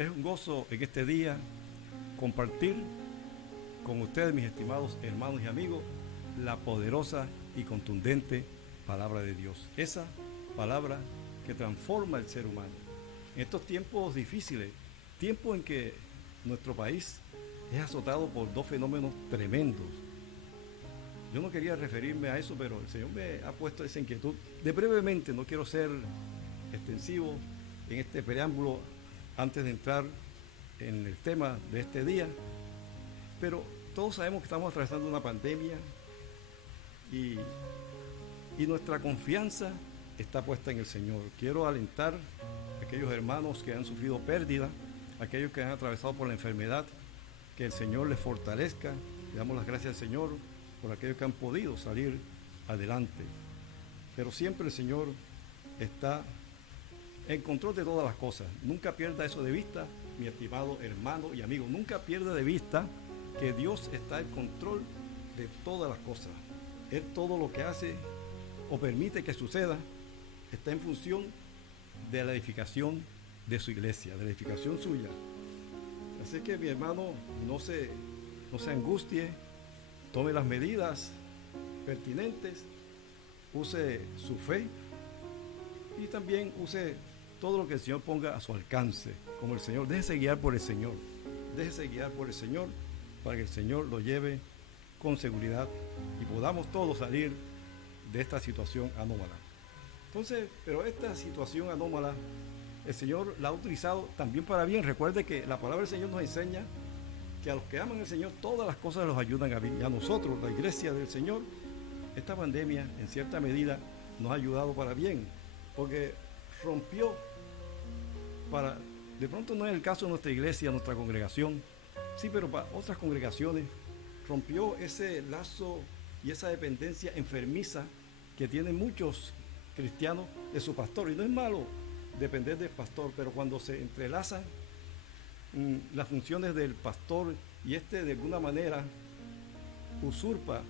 Es un gozo en este día compartir con ustedes, mis estimados hermanos y amigos, la poderosa y contundente palabra de Dios. Esa palabra que transforma el ser humano. En estos tiempos difíciles, tiempos en que nuestro país es azotado por dos fenómenos tremendos. Yo no quería referirme a eso, pero el Señor me ha puesto esa inquietud. De brevemente, no quiero ser extensivo en este preámbulo antes de entrar en el tema de este día, pero todos sabemos que estamos atravesando una pandemia y, y nuestra confianza está puesta en el Señor. Quiero alentar a aquellos hermanos que han sufrido pérdida, aquellos que han atravesado por la enfermedad, que el Señor les fortalezca. Le damos las gracias al Señor por aquellos que han podido salir adelante. Pero siempre el Señor está en control de todas las cosas. Nunca pierda eso de vista, mi estimado hermano y amigo. Nunca pierda de vista que Dios está en control de todas las cosas. Él todo lo que hace o permite que suceda está en función de la edificación de su iglesia, de la edificación suya. Así que mi hermano, no se angustie, tome las medidas pertinentes, use su fe y también use todo lo que el Señor ponga a su alcance, como el Señor. Déjese guiar por el Señor, déjese guiar por el Señor para que el Señor lo lleve con seguridad y podamos todos salir de esta situación anómala. Entonces, pero esta situación anómala, el Señor la ha utilizado también para bien. Recuerde que la palabra del Señor nos enseña que a los que aman al Señor todas las cosas los ayudan a bien. Y a nosotros, la iglesia del Señor, esta pandemia en cierta medida nos ha ayudado para bien, porque rompió de pronto no es el caso de nuestra iglesia, nuestra congregación, sí, pero para otras congregaciones, rompió ese lazo y esa dependencia enfermiza que tienen muchos cristianos de su pastor. Y no es malo depender del pastor, pero cuando se entrelazan las funciones del pastor y de alguna manera usurpa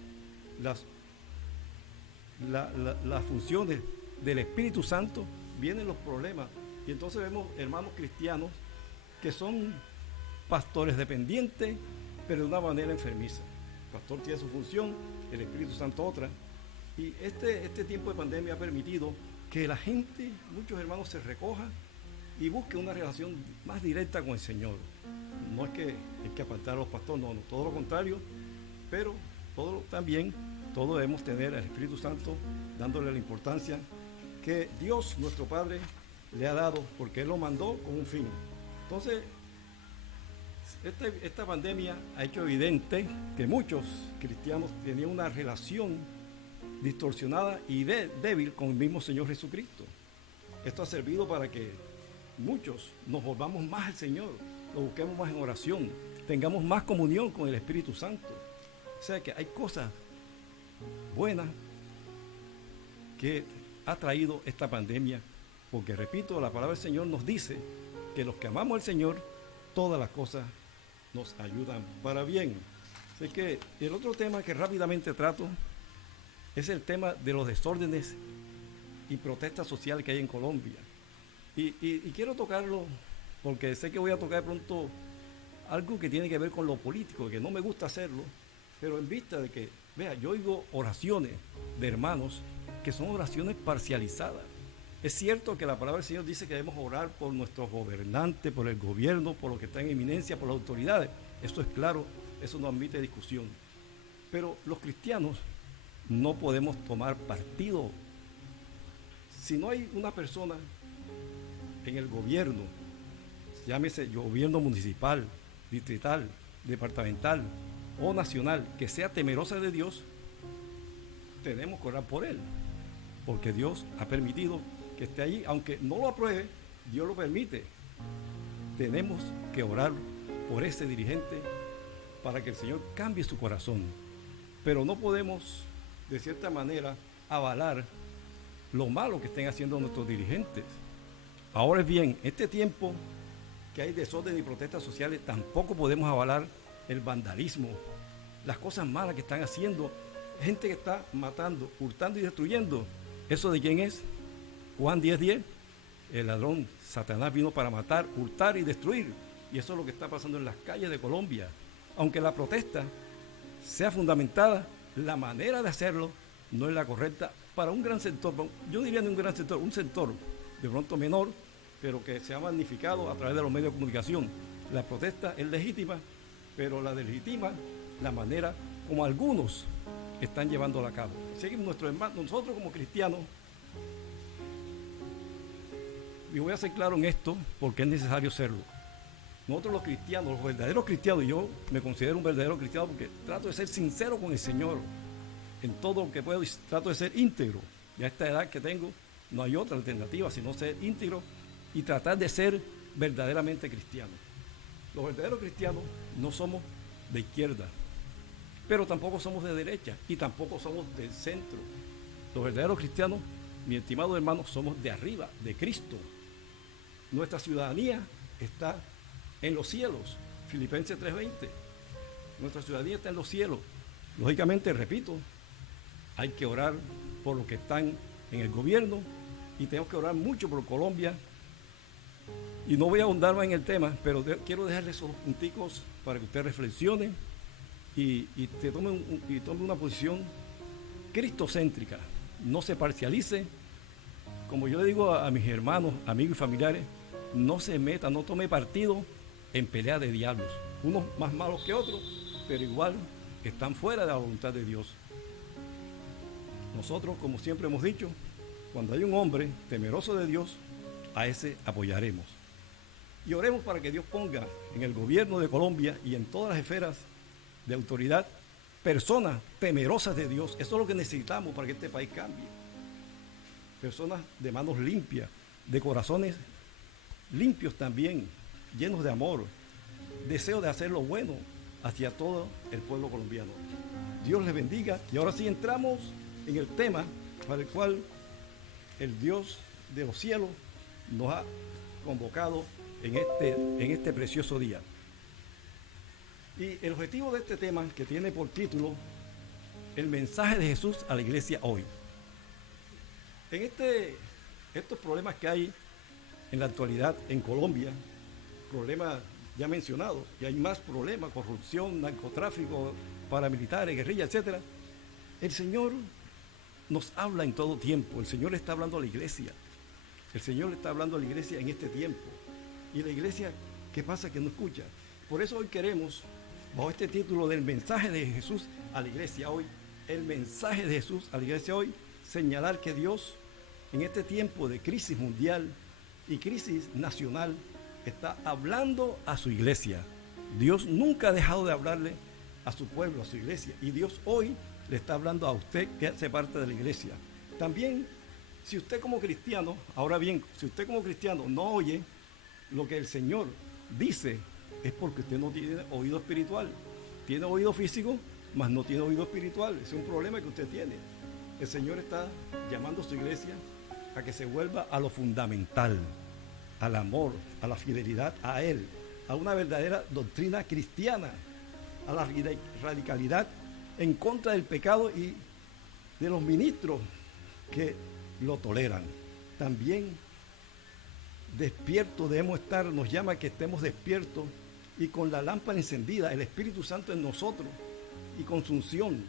las funciones del Espíritu Santo, vienen los problemas. Y entonces vemos hermanos cristianos que son pastores dependientes, pero de una manera enfermiza. El pastor tiene su función, el Espíritu Santo otra. Y este tiempo de pandemia ha permitido que la gente, muchos hermanos, se recoja y busque una relación más directa con el Señor. No es que hay que apartar a los pastores, no, todo lo contrario, pero todos debemos tener al Espíritu Santo dándole la importancia que Dios, nuestro Padre, le ha dado, porque Él lo mandó con un fin. Entonces, esta pandemia ha hecho evidente que muchos cristianos tenían una relación distorsionada y débil con el mismo Señor Jesucristo. Esto ha servido para que muchos nos volvamos más al Señor, lo busquemos más en oración, tengamos más comunión con el Espíritu Santo. O sea que hay cosas buenas que ha traído esta pandemia, porque repito, la palabra del Señor nos dice que los que amamos al Señor, todas las cosas nos ayudan para bien. Así que el otro tema que rápidamente trato es el tema de los desórdenes y protestas sociales que hay en Colombia. Y quiero tocarlo porque sé que voy a tocar de pronto algo que tiene que ver con lo político, que no me gusta hacerlo, pero en vista de que, vea, yo oigo oraciones de hermanos que son oraciones parcializadas. Es cierto que la palabra del Señor dice que debemos orar por nuestros gobernantes, por el gobierno, por los que están en eminencia, por las autoridades. Eso es claro, eso no admite discusión. Pero los cristianos no podemos tomar partido. Si no hay una persona en el gobierno, llámese gobierno municipal, distrital, departamental o nacional, que sea temerosa de Dios, tenemos que orar por él, porque Dios ha permitido que esté allí, aunque no lo apruebe, Dios lo permite. Tenemos que orar por ese dirigente para que el Señor cambie su corazón, pero no podemos de cierta manera avalar lo malo que estén haciendo nuestros dirigentes. Ahora bien, este tiempo que hay desorden y protestas sociales, tampoco podemos avalar el vandalismo, las cosas malas que están haciendo, gente que está matando, hurtando y destruyendo. ¿Eso de quién es? Juan 10:10. el ladrón, Satanás vino para matar, hurtar y destruir. Y eso es lo que está pasando en las calles de Colombia. Aunque la protesta sea fundamentada, la manera de hacerlo no es la correcta para un gran sector. Yo diría no un gran sector, un sector de pronto menor, pero que se ha magnificado a través de los medios de comunicación. La protesta es legítima, pero la deslegitima la manera como algunos están llevándola a cabo. Así que nosotros como cristianos, y voy a ser claro en esto porque es necesario serlo. Nosotros los cristianos, los verdaderos cristianos, yo me considero un verdadero cristiano porque trato de ser sincero con el Señor en todo lo que puedo, y trato de ser íntegro. Y a esta edad que tengo no hay otra alternativa sino ser íntegro y tratar de ser verdaderamente cristiano. Los verdaderos cristianos no somos de izquierda, pero tampoco somos de derecha y tampoco somos del centro. Los verdaderos cristianos, mi estimado hermano, somos de arriba, de Cristo. Nuestra ciudadanía está en los cielos, Filipenses 3:20. Nuestra ciudadanía está en los cielos. Lógicamente, repito, hay que orar por los que están en el gobierno y tenemos que orar mucho por Colombia. Y no voy a ahondar más en el tema, pero quiero dejarles esos punticos para que usted reflexione y tome una posición cristocéntrica. No se parcialice. Como yo le digo a mis hermanos, amigos y familiares, no se meta, no tome partido en pelea de diablos. Unos más malos que otros, pero igual están fuera de la voluntad de Dios. Nosotros, como siempre hemos dicho, cuando hay un hombre temeroso de Dios, a ese apoyaremos. Y oremos para que Dios ponga en el gobierno de Colombia y en todas las esferas de autoridad personas temerosas de Dios. Eso es lo que necesitamos para que este país cambie. Personas de manos limpias, de corazones limpios también, llenos de amor, deseo de hacer lo bueno hacia todo el pueblo colombiano. Dios les bendiga. Y ahora sí entramos en el tema para el cual el Dios de los cielos nos ha convocado en este precioso día. Y el objetivo de este tema, que tiene por título El mensaje de Jesús a la iglesia hoy. En estos problemas que hay en la actualidad en Colombia, problemas ya mencionados, y hay más problemas: corrupción, narcotráfico, paramilitares, guerrilla, etc. El Señor nos habla en todo tiempo. El Señor está hablando a la iglesia. El Señor está hablando a la iglesia en este tiempo. Y la iglesia, ¿qué pasa? Que no escucha. Por eso hoy queremos, bajo este título del mensaje de Jesús a la iglesia hoy, el mensaje de Jesús a la iglesia hoy, señalar que Dios, en este tiempo de crisis mundial y crisis nacional, está hablando a su iglesia. Dios nunca ha dejado de hablarle a su pueblo, a su iglesia. Y Dios hoy le está hablando a usted que hace parte de la iglesia. También, si usted como cristiano, ahora bien, si usted como cristiano no oye lo que el Señor dice, es porque usted no tiene oído espiritual. Tiene oído físico, mas no tiene oído espiritual. Es un problema que usted tiene. El Señor está llamando a su iglesia a que se vuelva a lo fundamental, al amor, a la fidelidad a Él, a una verdadera doctrina cristiana, a la radicalidad en contra del pecado y de los ministros que lo toleran. También despiertos debemos estar, nos llama a que estemos despiertos y con la lámpara encendida, el Espíritu Santo en nosotros y con su unción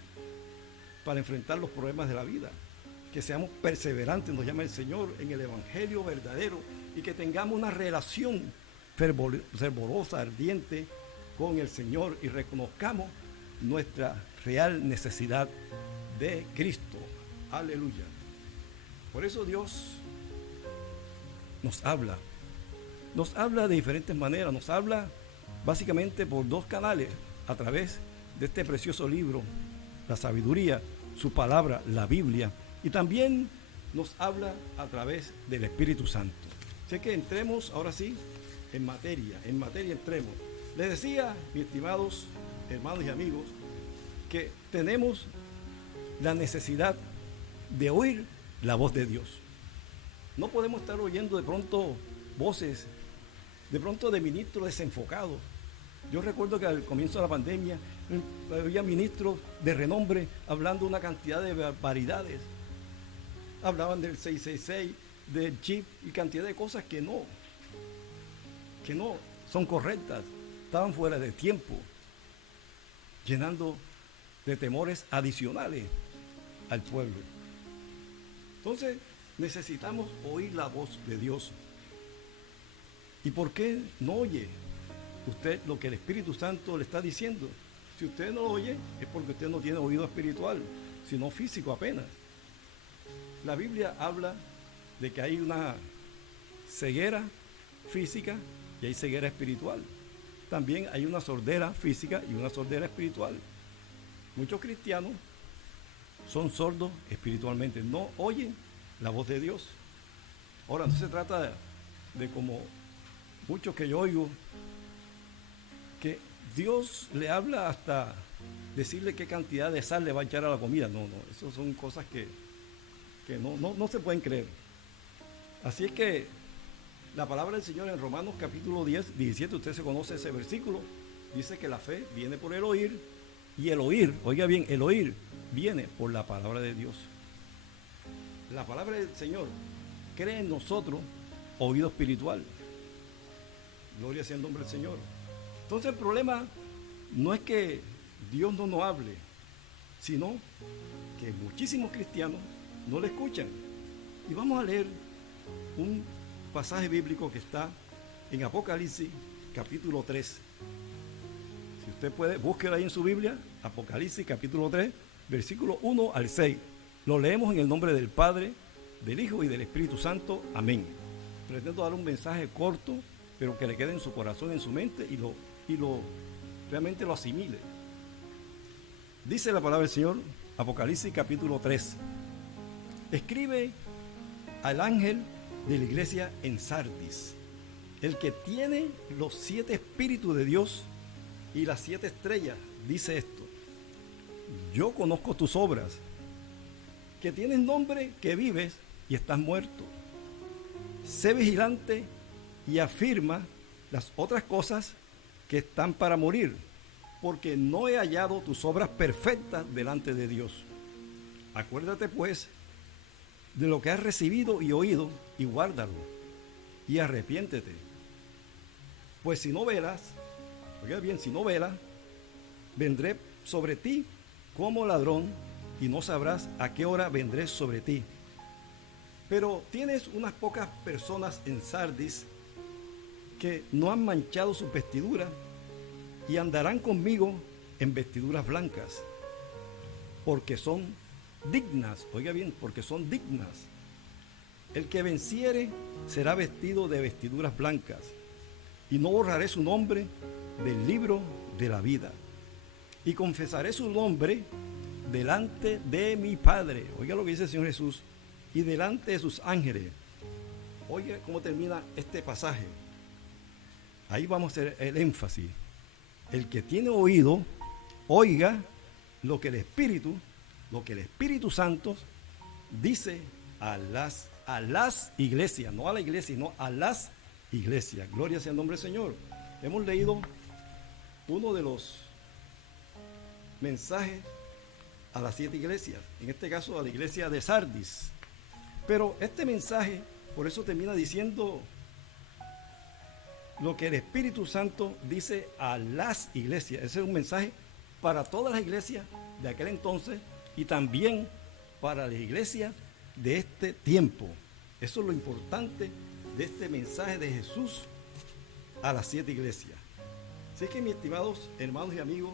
para enfrentar los problemas de la vida. Que seamos perseverantes, nos llama el Señor, en el Evangelio verdadero, y que tengamos una relación fervorosa, ardiente con el Señor y reconozcamos nuestra real necesidad de Cristo. Aleluya. Por eso Dios nos habla de diferentes maneras. Nos habla básicamente por dos canales: a través de este precioso libro, la sabiduría, su palabra, la Biblia, y también nos habla a través del Espíritu Santo. Así que entremos ahora sí en materia entremos. Les decía, mis estimados hermanos y amigos, que tenemos la necesidad de oír la voz de Dios. No podemos estar oyendo de pronto voces, de pronto de ministros desenfocados. Yo recuerdo que al comienzo de la pandemia había ministros de renombre hablando una cantidad de barbaridades. Hablaban del 666, del chip y cantidad de cosas que no son correctas, estaban fuera de tiempo, llenando de temores adicionales al pueblo. Entonces necesitamos oír la voz de Dios. ¿Y por qué no oye usted lo que el Espíritu Santo le está diciendo? Si usted no lo oye, es porque usted no tiene oído espiritual, sino físico apenas. La Biblia habla de que hay una ceguera física y hay ceguera espiritual. También hay una sordera física y una sordera espiritual. Muchos cristianos son sordos espiritualmente, no oyen la voz de Dios. Ahora, no se trata de como muchos que yo oigo, que Dios le habla hasta decirle qué cantidad de sal le va a echar a la comida. No, eso son cosas que no se pueden creer. Así es que la palabra del Señor en Romanos capítulo 10, 17, usted se conoce ese versículo, dice que la fe viene por el oír, y el oír, oiga bien, el oír viene por la palabra de Dios. La palabra del Señor crea en nosotros oído espiritual. Gloria sea el nombre del Señor. Entonces el problema no es que Dios no nos hable, sino que muchísimos cristianos no le escuchan. Y vamos a leer un pasaje bíblico que está en Apocalipsis capítulo 3. Si usted puede, búsquelo ahí en su Biblia, Apocalipsis capítulo 3, versículo 1 al 6. Lo leemos en el nombre del Padre, del Hijo y del Espíritu Santo. Amén. Pretendo dar un mensaje corto, pero que le quede en su corazón, en su mente, y realmente lo asimile. Dice la palabra del Señor, Apocalipsis capítulo 3. Escribe al ángel de la iglesia en Sardis, el que tiene los 7 espíritus de Dios y las 7 estrellas, dice esto: yo conozco tus obras, que tienes nombre, que vives y estás muerto. Sé vigilante y afirma las otras cosas que están para morir, porque no he hallado tus obras perfectas delante de Dios. Acuérdate pues de lo que has recibido y oído, y guárdalo, y arrepiéntete. Pues si no velas, oiga bien, si no velas, vendré sobre ti como ladrón, y no sabrás a qué hora vendré sobre ti. Pero tienes unas pocas personas en Sardis que no han manchado sus vestiduras, y andarán conmigo en vestiduras blancas, porque son dignas. Oiga bien, porque son dignas. El que venciere será vestido de vestiduras blancas, y no borraré su nombre del libro de la vida, y confesaré su nombre delante de mi Padre. Oiga lo que dice el Señor Jesús: y delante de sus ángeles. Oiga cómo termina este pasaje. Ahí vamos a hacer el énfasis. El que tiene oído, oiga lo que el Espíritu Santo dice a las iglesias, no a la iglesia, sino a las iglesias. Gloria sea el nombre del Señor. Hemos leído uno de los mensajes a las 7 iglesias, en este caso a la iglesia de Sardis. Pero este mensaje, por eso termina diciendo lo que el Espíritu Santo dice a las iglesias. Ese es un mensaje para todas las iglesias de aquel entonces y también para las iglesias de este tiempo. Eso es lo importante de este mensaje de Jesús a las 7 iglesias. Así que, mis estimados hermanos y amigos,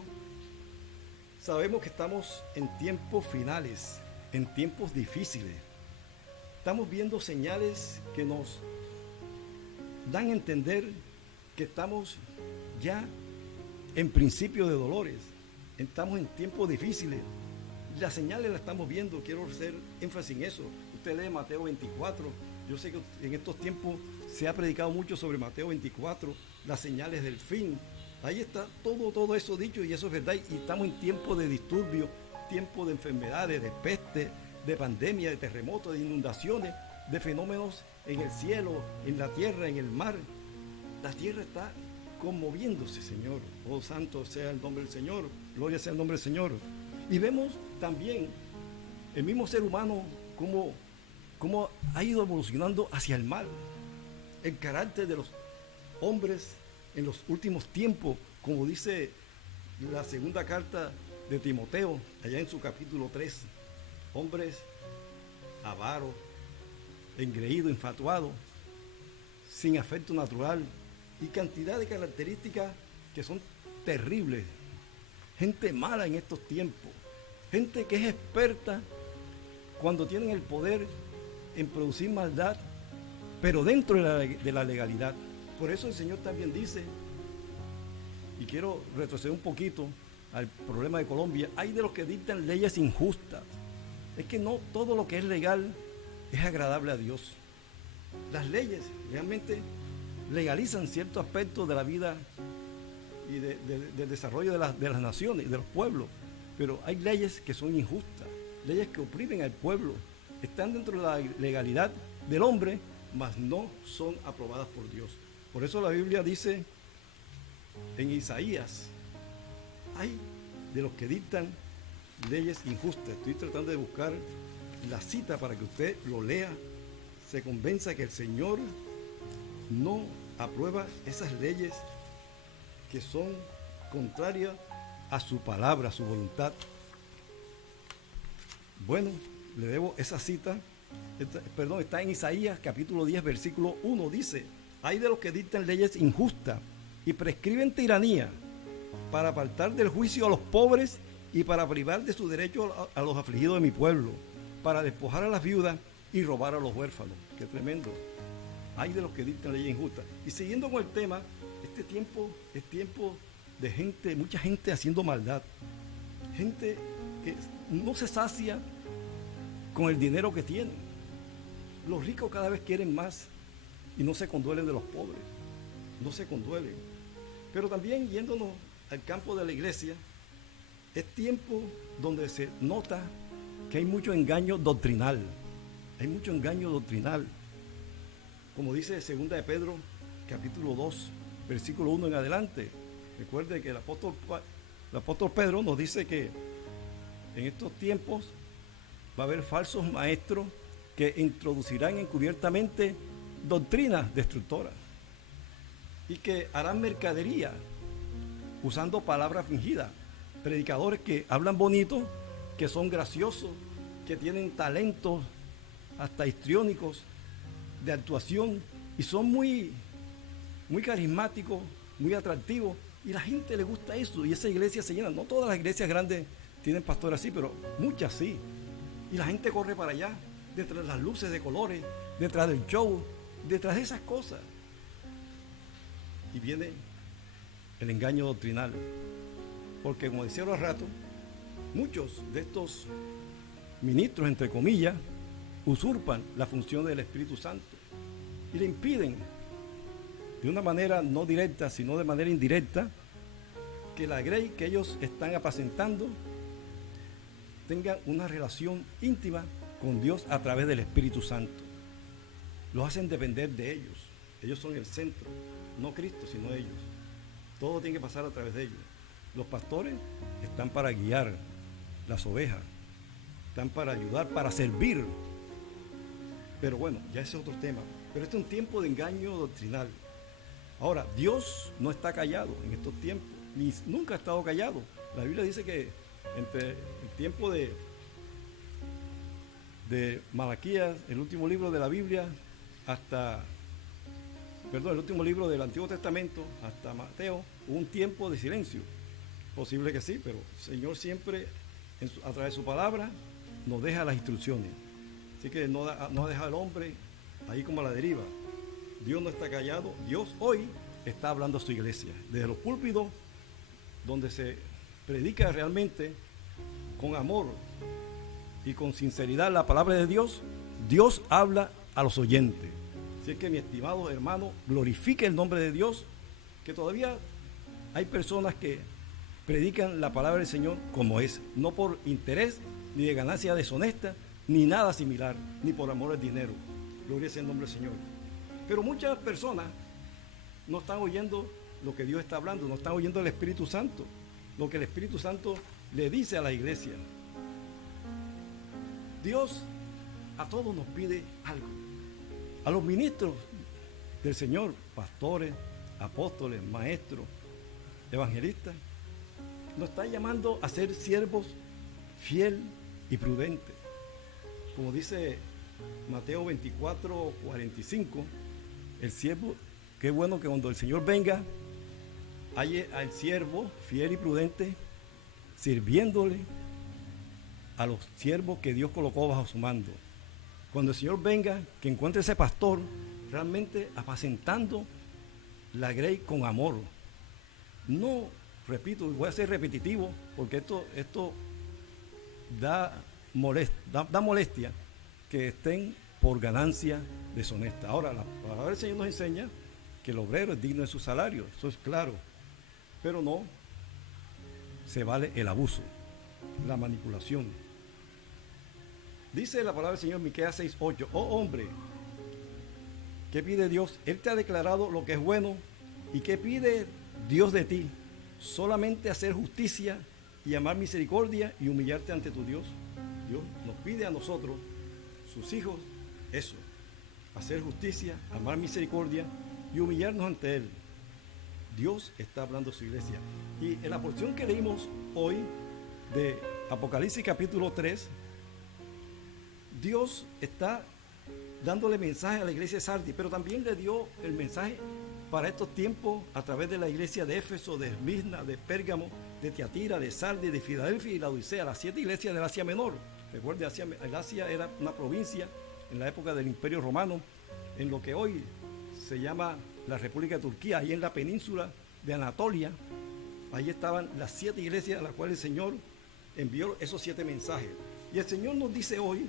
sabemos que estamos en tiempos finales, en tiempos difíciles. Estamos viendo señales que nos dan a entender que estamos ya en principio de dolores. Estamos en tiempos difíciles. Las señales las estamos viendo. Quiero hacer énfasis en eso. Usted lee Mateo 24. Yo sé que en estos tiempos se ha predicado mucho sobre Mateo 24, las señales del fin. Ahí está todo eso dicho, y eso es verdad. Y estamos en tiempos de disturbio, tiempos de enfermedades, de peste, de pandemia, de terremotos, de inundaciones, de fenómenos en el cielo, en la tierra, en el mar. La tierra está conmoviéndose, Señor. Oh, santo sea el nombre del Señor. Gloria sea el nombre del Señor. Y vemos también el mismo ser humano como cómo ha ido evolucionando hacia el mal. El carácter de los hombres en los últimos tiempos, como dice la segunda carta de Timoteo, allá en su capítulo 3, hombres avaros, engreídos, infatuados, sin afecto natural y cantidad de características que son terribles. Gente mala en estos tiempos, gente que es experta cuando tienen el poder en producir maldad, pero dentro de la legalidad. Por eso el Señor también dice, y quiero retroceder un poquito al problema de Colombia, hay de los que dictan leyes injustas. Es que no todo lo que es legal es agradable a Dios. Las leyes realmente legalizan ciertos aspectos de la vida y del desarrollo de las naciones y de los pueblos, pero hay leyes que son injustas, leyes que oprimen al pueblo, están dentro de la legalidad del hombre, mas no son aprobadas por Dios. Por eso la Biblia dice en Isaías, hay de los que dictan leyes injustas. Estoy tratando de buscar la cita para que usted lo lea, se convenza que el Señor no aprueba esas leyes que son contrarias a su palabra, a su voluntad. Bueno, le debo esa cita, está en Isaías capítulo 10, versículo 1, dice, hay de los que dictan leyes injustas y prescriben tiranía para apartar del juicio a los pobres y para privar de su derecho a los afligidos de mi pueblo, para despojar a las viudas y robar a los huérfanos. Qué tremendo. Hay de los que dictan leyes injustas. Y siguiendo con el tema, este tiempo es tiempo de gente, mucha gente haciendo maldad. Gente que no se sacia con el dinero que tienen. Los ricos cada vez quieren más y no se conduelen de los pobres. No se conduelen. Pero también yéndonos al campo de la iglesia, es tiempo donde se nota que hay mucho engaño doctrinal. Hay mucho engaño doctrinal. Como dice 2 de Pedro, capítulo 2, versículo 1 en adelante. Recuerde que el apóstol Pedro nos dice que en estos tiempos va a haber falsos maestros que introducirán encubiertamente doctrinas destructoras y que harán mercadería usando palabras fingidas. Predicadores que hablan bonito, que son graciosos, que tienen talentos hasta histriónicos de actuación y son muy carismáticos, muy atractivos, y la gente le gusta eso y esa iglesia se llena. No todas las iglesias grandes tienen pastores así, pero muchas sí, y la gente corre para allá detrás de las luces de colores, detrás del show, detrás de esas cosas, y viene el engaño doctrinal, porque como decía hace rato, muchos de estos ministros, entre comillas, usurpan la función del Espíritu Santo y le impiden de una manera no directa, sino de manera indirecta, que la grey que ellos están apacentando tenga una relación íntima con Dios a través del Espíritu Santo. Los hacen depender de ellos. Ellos son el centro, no Cristo, sino ellos. Todo tiene que pasar a través de ellos. Los pastores están para guiar las ovejas, están para ayudar, para servir. Pero bueno, ya ese es otro tema. Pero este es un tiempo de engaño doctrinal. Ahora, Dios no está callado en estos tiempos, ni nunca ha estado callado. La Biblia dice que entre el tiempo de Malaquías, el último libro de la Biblia, el último libro del Antiguo Testamento, hasta Mateo, hubo un tiempo de silencio. Posible que sí, pero el Señor siempre, a través de su palabra, nos deja las instrucciones. Así que no ha dejado al hombre ahí como a la deriva. Dios no está callado. Dios hoy está hablando a su iglesia. Desde los púlpitos, donde se predica realmente con amor y con sinceridad la palabra de Dios, Dios habla a los oyentes. Así que mi estimado hermano, glorifique el nombre de Dios, que todavía hay personas que predican la palabra del Señor como es, no por interés, ni de ganancia deshonesta, ni nada similar, ni por amor al dinero. Gloria sea el nombre del Señor. Pero muchas personas no están oyendo lo que Dios está hablando, no están oyendo el Espíritu Santo, lo que el Espíritu Santo le dice a la iglesia. Dios a todos nos pide algo. A los ministros del Señor, pastores, apóstoles, maestros, evangelistas, nos está llamando a ser siervos fiel y prudentes. Como dice Mateo 24, 45, el siervo, qué bueno que cuando el Señor venga, haya al siervo fiel y prudente sirviéndole a los siervos que Dios colocó bajo su mando. Cuando el Señor venga, que encuentre ese pastor realmente apacentando la grey con amor. No, repito, voy a ser repetitivo porque esto da molestia que estén por ganancia deshonesta. Ahora, la palabra del Señor nos enseña que el obrero es digno de su salario, eso es claro, pero no se vale el abuso, la manipulación. Dice la palabra del Señor, Miqueas 6:8, oh hombre, ¿qué pide Dios? Él te ha declarado lo que es bueno. ¿Y qué pide Dios de ti? Solamente hacer justicia y amar misericordia y humillarte ante tu Dios. Dios nos pide a nosotros, sus hijos, eso, hacer justicia, amar misericordia y humillarnos ante Él. Dios está hablando a su iglesia. Y en la porción que leímos hoy de Apocalipsis capítulo 3, Dios está dándole mensaje a la iglesia de Sardis, pero también le dio el mensaje para estos tiempos a través de la iglesia de Éfeso, de Esmirna, de Pérgamo, de Tiatira, de Sardis, de Filadelfia y la Odisea, las 7 iglesias del Asia Menor. Recuerde, el Asia era una provincia en la época del Imperio Romano, en lo que hoy se llama la República de Turquía, ahí en la península de Anatolia. Ahí estaban las 7 iglesias a las cuales el Señor envió esos 7 mensajes. Y el Señor nos dice hoy,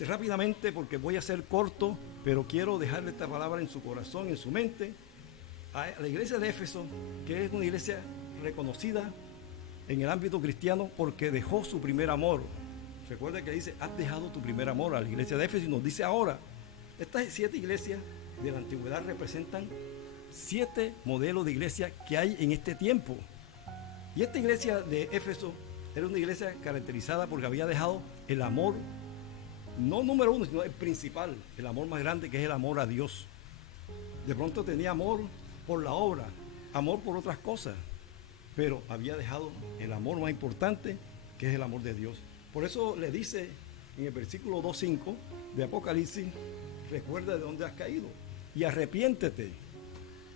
rápidamente, porque voy a ser corto, pero quiero dejarle esta palabra en su corazón, en su mente, a la iglesia de Éfeso, que es una iglesia reconocida en el ámbito cristiano porque dejó su primer amor. Recuerda que dice, has dejado tu primer amor, a la iglesia de Éfeso, y nos dice ahora, estas 7 iglesias de la antigüedad representan 7 modelos de iglesia que hay en este tiempo. Y esta iglesia de Éfeso era una iglesia caracterizada porque había dejado el amor, no número 1, sino el principal, el amor más grande, que es el amor a Dios. De pronto tenía amor por la obra, amor por otras cosas, pero había dejado el amor más importante, que es el amor de Dios. Por eso le dice en el versículo 2:5 de Apocalipsis, recuerda de dónde has caído y arrepiéntete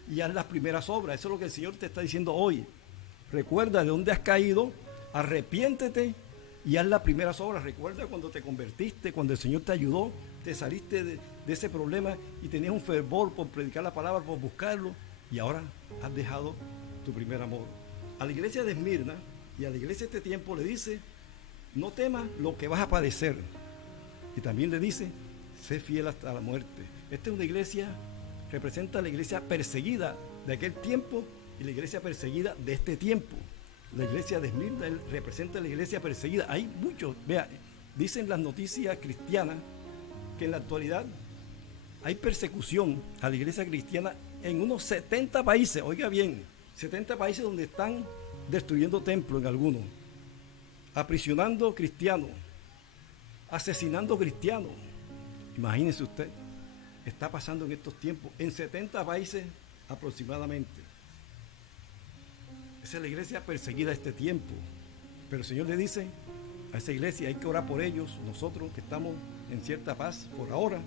y haz las primeras obras. Eso es lo que el Señor te está diciendo hoy. Recuerda de dónde has caído, arrepiéntete y haz las primeras obras. Recuerda cuando te convertiste, cuando el Señor te ayudó, te saliste de ese problema y tenías un fervor por predicar la palabra, por buscarlo, y ahora has dejado tu primer amor. A la iglesia de Esmirna y a la iglesia de este tiempo le dice, no temas lo que vas a padecer. Y también le dice, sé fiel hasta la muerte. Esta es una iglesia, representa la iglesia perseguida de aquel tiempo y la iglesia perseguida de este tiempo. La iglesia de Esmirna representa la iglesia perseguida. Hay muchos, vea, dicen las noticias cristianas que en la actualidad hay persecución a la iglesia cristiana en unos 70 países, oiga bien, 70 países donde están destruyendo templos en algunos, aprisionando cristianos, asesinando cristianos. Imagínese usted, está pasando en estos tiempos en 70 países aproximadamente. Esa es la iglesia perseguida de este tiempo. Pero el Señor le dice a esa iglesia, hay que orar por ellos. Nosotros que estamos en cierta paz por ahora,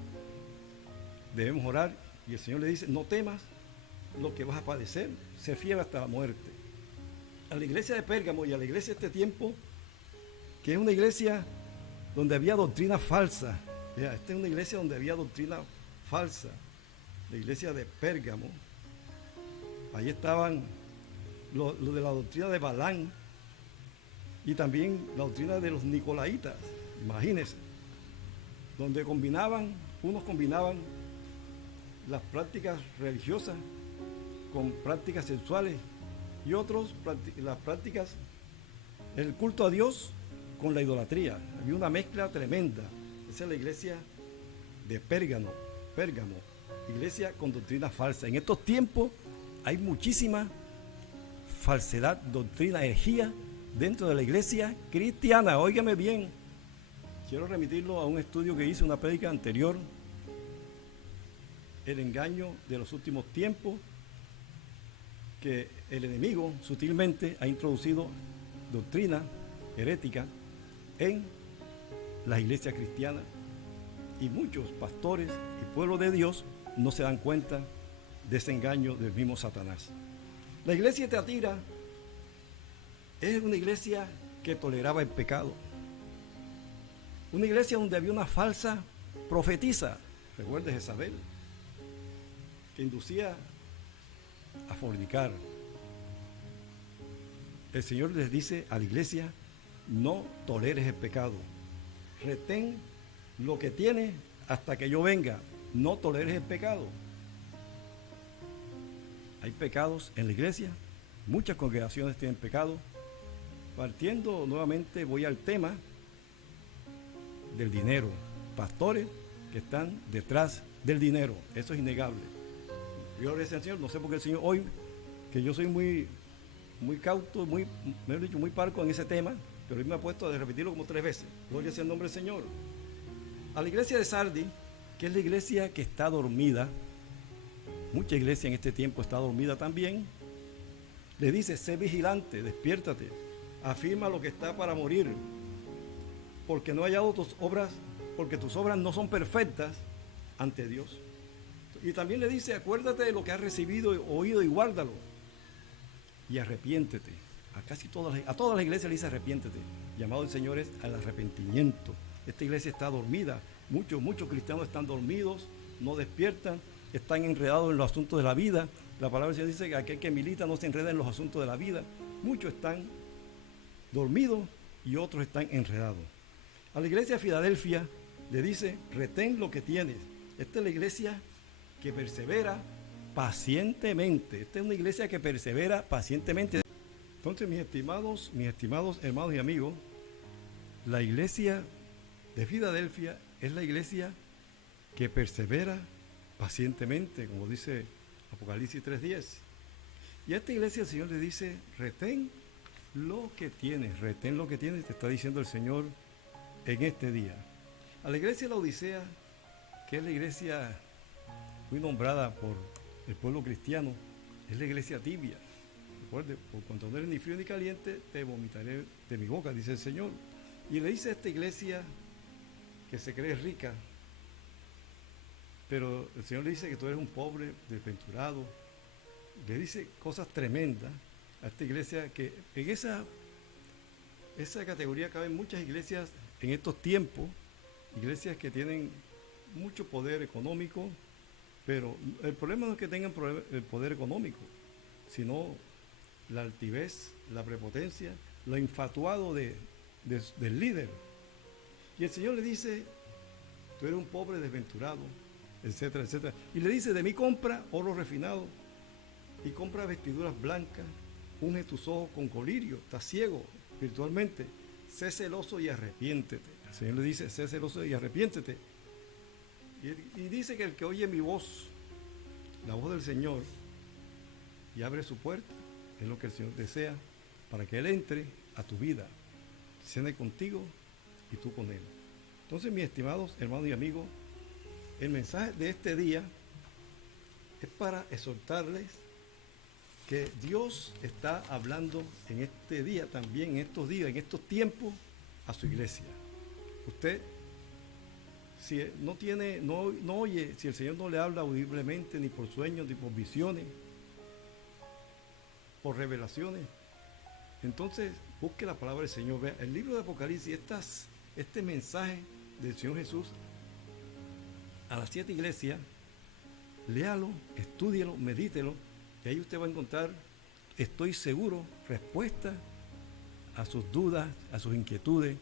debemos orar. Y el Señor le dice, no temas lo que vas a padecer, sé fiel hasta la muerte. A la iglesia de Pérgamo y a la iglesia de este tiempo, que es una iglesia donde había doctrina falsa. Esta es una iglesia donde había doctrina falsa. La iglesia de Pérgamo, ahí estaban lo de la doctrina de Balán y también la doctrina de los nicolaitas, imagínense, donde unos combinaban las prácticas religiosas con prácticas sexuales y otros las prácticas, el culto a Dios con la idolatría. Había una mezcla tremenda. Esa es la iglesia de Pérgamo, iglesia con doctrina falsa. En estos tiempos hay muchísima falsedad, doctrina, herejía dentro de la iglesia cristiana. Óigame bien, quiero remitirlo a un estudio que hice, una prédica anterior, el engaño de los últimos tiempos, que el enemigo sutilmente ha introducido doctrina herética en las iglesias cristianas, y muchos pastores y pueblo de Dios no se dan cuenta de ese engaño del mismo Satanás. La iglesia de Tiatira es una iglesia que toleraba el pecado, una iglesia donde había una falsa profetisa, recuerde Jezabel, que inducía a fornicar. El Señor les dice a la iglesia: no toleres el pecado, retén lo que tienes hasta que yo venga, no toleres el pecado. Hay pecados en la iglesia, muchas congregaciones tienen pecado. Partiendo nuevamente, voy al tema del dinero, pastores que están detrás del dinero, eso es innegable. Yo le decía al Señor, no sé por qué el Señor hoy, que yo soy muy cauto, muy parco en ese tema, pero Él me ha puesto a repetirlo como 3 veces. Gloria sea el nombre del Señor. A la iglesia de Sardis, que es la iglesia que está dormida, mucha iglesia en este tiempo está dormida también, le dice: sé vigilante, despiértate, afirma lo que está para morir, porque no he hallado tus obras, porque tus obras no son perfectas ante Dios. Y también le dice: acuérdate de lo que has recibido, oído, y guárdalo, y arrepiéntete. A todas las iglesias le dice: arrepiéntete. Llamado del Señor es al arrepentimiento. Esta iglesia está dormida, muchos cristianos están dormidos, no despiertan, están enredados en los asuntos de la vida. La palabra del Señor dice que aquel que milita no se enreda en los asuntos de la vida. Muchos están dormidos y otros están enredados. A la iglesia de Filadelfia le dice: retén lo que tienes. Esta es la iglesia que persevera pacientemente. Esta es una iglesia que persevera pacientemente. Entonces, mis estimados hermanos y amigos, la iglesia de Filadelfia es la iglesia que persevera pacientemente, como dice Apocalipsis 3:10. Y a esta iglesia el Señor le dice: retén lo que tienes, te está diciendo el Señor en este día. A la iglesia de la Odisea, que es la iglesia muy nombrada por el pueblo cristiano, es la iglesia tibia. Recuerde: por cuanto no eres ni frío ni caliente, te vomitaré de mi boca, dice el Señor. Y le dice a esta iglesia que se cree rica, pero el Señor le dice que tú eres un pobre, desventurado. Le dice cosas tremendas a esta iglesia, que en esa categoría caben muchas iglesias en estos tiempos, iglesias que tienen mucho poder económico, pero el problema no es que tengan el poder económico, sino la altivez, la prepotencia, lo infatuado del líder. Y el Señor le dice: tú eres un pobre desventurado, etcétera, etcétera. Y le dice: de mí compra oro refinado y compra vestiduras blancas, unge tus ojos con colirio, estás ciego virtualmente, sé celoso y arrepiéntete. El Señor le dice: sé celoso y arrepiéntete. Y dice que el que oye mi voz, la voz del Señor, y abre su puerta, es lo que el Señor desea, para que Él entre a tu vida, cene contigo y tú con Él. Entonces, mis estimados hermanos y amigos, el mensaje de este día es para exhortarles que Dios está hablando en este día también, en estos días, en estos tiempos, a su iglesia. Usted, si no oye, si el Señor no le habla audiblemente, ni por sueños, ni por visiones, por revelaciones, entonces busque la palabra del Señor. Vea el libro de Apocalipsis, este mensaje del Señor Jesús a las 7 iglesias. Léalo, estúdielo, medítelo, y ahí usted va a encontrar, estoy seguro, respuesta a sus dudas, a sus inquietudes,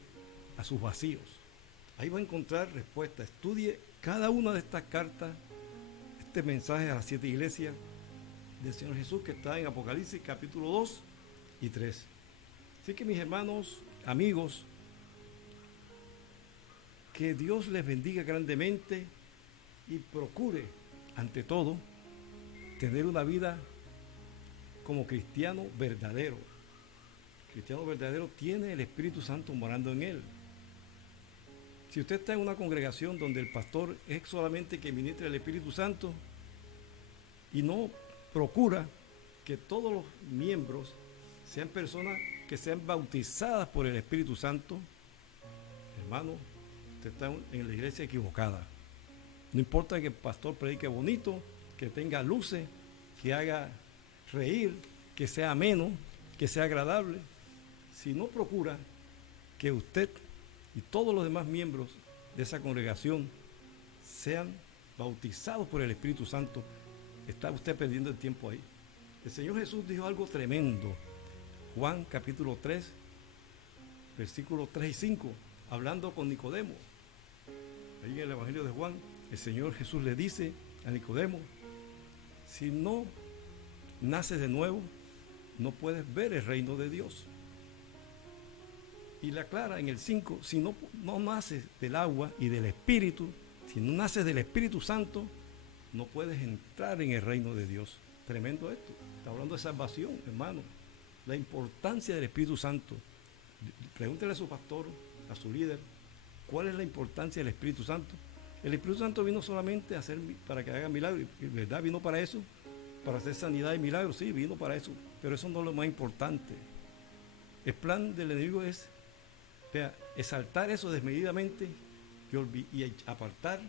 a sus vacíos. Ahí va a encontrar respuesta. Estudie cada una de estas cartas, este mensaje a las 7 iglesias del Señor Jesús, que está en Apocalipsis capítulo 2 y 3. Así que, mis hermanos, amigos, que Dios les bendiga grandemente y procure, ante todo, tener una vida como cristiano verdadero. El cristiano verdadero tiene el Espíritu Santo morando en él. Si usted está en una congregación donde el pastor es solamente que ministra el Espíritu Santo y no procura que todos los miembros sean personas que sean bautizadas por el Espíritu Santo, hermano, usted está en la iglesia equivocada. No importa que el pastor predique bonito, que tenga luces, que haga reír, que sea ameno, que sea agradable. Si no procura que usted y todos los demás miembros de esa congregación sean bautizados por el Espíritu Santo, está usted perdiendo el tiempo ahí. El Señor Jesús dijo algo tremendo. Juan capítulo 3, versículos 3 y 5, hablando con Nicodemo. Ahí en el Evangelio de Juan, el Señor Jesús le dice a Nicodemo: si no naces de nuevo, no puedes ver el reino de Dios. Y le aclara en el 5, si no naces del agua y del Espíritu, si no naces del Espíritu Santo, no puedes entrar en el reino de Dios. Tremendo esto. Está hablando de salvación, hermano. La importancia del Espíritu Santo. Pregúntele a su pastor, a su líder, ¿cuál es la importancia del Espíritu Santo? El Espíritu Santo vino solamente para que haga milagros, y ¿verdad? Vino para eso, para hacer sanidad y milagros, sí, vino para eso, pero eso no es lo más importante. El plan del enemigo es exaltar eso desmedidamente y apartar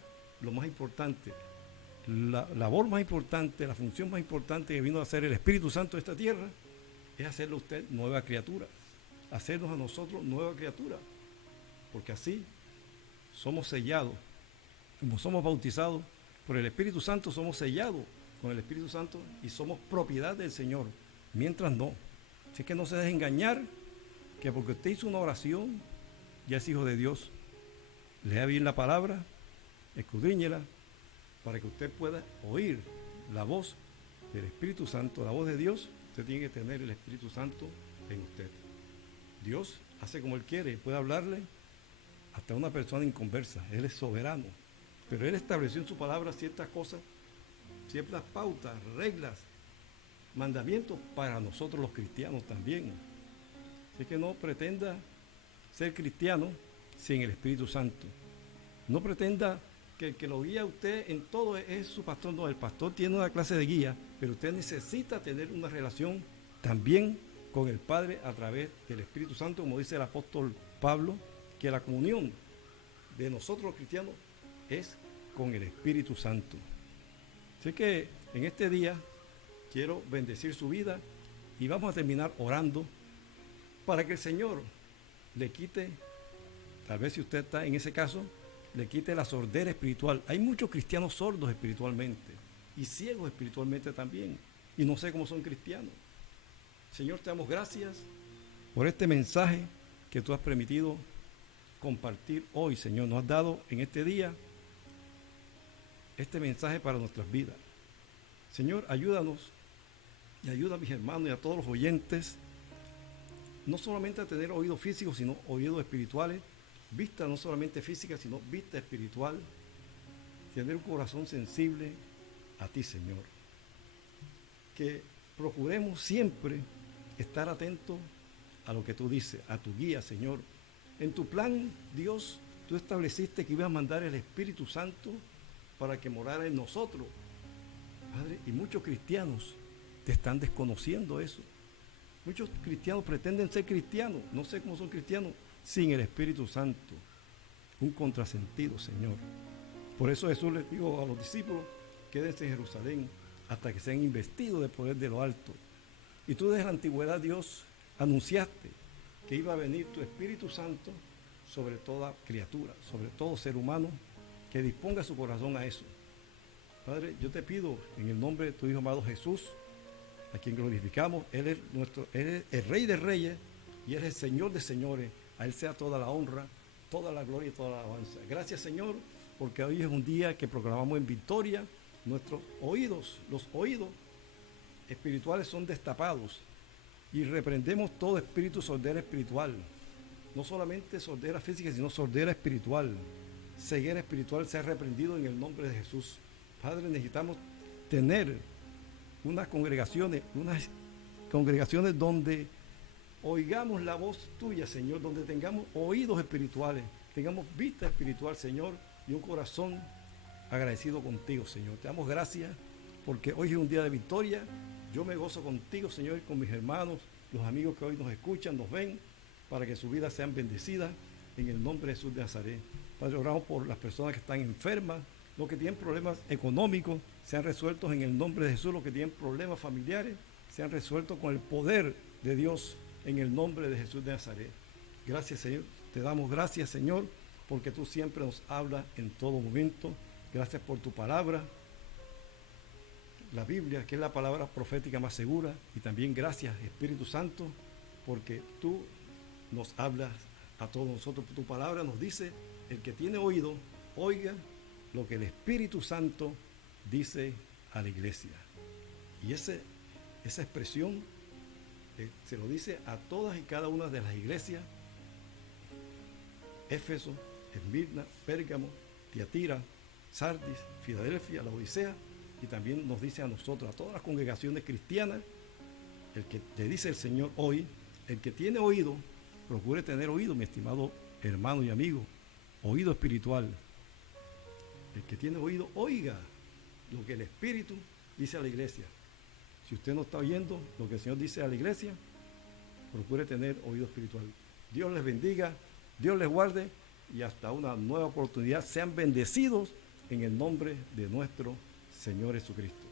lo más importante. La labor más importante, la función más importante que vino a hacer el Espíritu Santo de esta tierra es hacerlo a usted nueva criatura, hacernos a nosotros nueva criatura, porque así somos sellados, como somos bautizados por el Espíritu Santo, somos sellados con el Espíritu Santo y somos propiedad del Señor, mientras no. Así que no se deje engañar que porque usted hizo una oración ya es hijo de Dios. Lea bien la palabra, escudriñela, para que usted pueda oír la voz del Espíritu Santo, la voz de Dios. Usted tiene que tener el Espíritu Santo en usted. Dios hace como Él quiere, puede hablarle hasta una persona inconversa. Él es soberano, pero Él estableció en su palabra ciertas cosas, ciertas pautas, reglas, mandamientos para nosotros los cristianos también. Así que no pretenda ser cristiano sin el Espíritu Santo. No pretenda que el que lo guía a usted en todo es su pastor. No, el pastor tiene una clase de guía, pero usted necesita tener una relación también con el Padre a través del Espíritu Santo, como dice el apóstol Pablo, que la comunión de nosotros los cristianos es con el Espíritu Santo. Así que en este día quiero bendecir su vida y vamos a terminar orando para que el Señor le quite, tal vez si usted está en ese caso, le quite la sordera espiritual. Hay muchos cristianos sordos espiritualmente y ciegos espiritualmente también, y no sé cómo son cristianos. Señor, te damos gracias por este mensaje que tú has permitido compartir hoy, Señor. Nos has dado en este día este mensaje para nuestras vidas. Señor, ayúdanos y ayuda a mis hermanos y a todos los oyentes, no solamente a tener oídos físicos, sino oídos espirituales, vista no solamente física, sino vista espiritual, tener un corazón sensible a ti, Señor. Que procuremos siempre estar atentos a lo que tú dices, a tu guía, Señor. En tu plan, Dios, tú estableciste que ibas a mandar el Espíritu Santo para que morara en nosotros, Padre, y muchos cristianos te están desconociendo eso. Muchos cristianos pretenden ser cristianos, no sé cómo son cristianos sin el Espíritu Santo. Un contrasentido, Señor. Por eso Jesús les dijo a los discípulos: quédense en Jerusalén hasta que sean investidos del poder de lo alto. Y tú desde la antigüedad, Dios, anunciaste que iba a venir tu Espíritu Santo sobre toda criatura, sobre todo ser humano que disponga su corazón a eso. Padre, yo te pido en el nombre de tu Hijo amado Jesús, a quien glorificamos. Él es el Rey de Reyes y Él es el Señor de Señores. A Él sea toda la honra, toda la gloria y toda la alabanza. Gracias, Señor, porque hoy es un día que proclamamos en victoria. Nuestros oídos, los oídos espirituales son destapados y reprendemos todo espíritu sordera espiritual. No solamente sordera física, sino sordera espiritual. Ceguera espiritual se ha reprendido en el nombre de Jesús. Padre, necesitamos tener unas congregaciones donde oigamos la voz tuya, Señor, donde tengamos oídos espirituales, tengamos vista espiritual, Señor, y un corazón agradecido contigo, Señor. Te damos gracias porque hoy es un día de victoria. Yo me gozo contigo, Señor, y con mis hermanos, los amigos que hoy nos escuchan, nos ven, para que sus vidas sean bendecidas en el nombre de Jesús de Nazaret. Padre, oramos por las personas que están enfermas, los que tienen problemas económicos, sean resueltos en el nombre de Jesús. Los que tienen problemas familiares, sean resueltos con el poder de Dios en el nombre de Jesús de Nazaret. Gracias, Señor. Te damos gracias, Señor, porque tú siempre nos hablas en todo momento. Gracias por tu palabra, la Biblia, que es la palabra profética más segura. Y también gracias, Espíritu Santo, porque tú nos hablas a todos nosotros. Tu palabra nos dice: el que tiene oído, oiga lo que el Espíritu Santo dice a la iglesia. Y esa expresión se lo dice a todas y cada una de las iglesias: Éfeso, Esmirna, Pérgamo, Tiatira, Sardis, Filadelfia, la Odisea. Y también nos dice a nosotros, a todas las congregaciones cristianas, el que le dice el Señor hoy: el que tiene oído, procure tener oído, mi estimado hermano y amigo, oído espiritual. El que tiene oído, oiga lo que el Espíritu dice a la iglesia. Si usted no está oyendo lo que el Señor dice a la iglesia, procure tener oído espiritual. Dios les bendiga, Dios les guarde, y hasta una nueva oportunidad. Sean bendecidos en el nombre de nuestro Señor Jesucristo.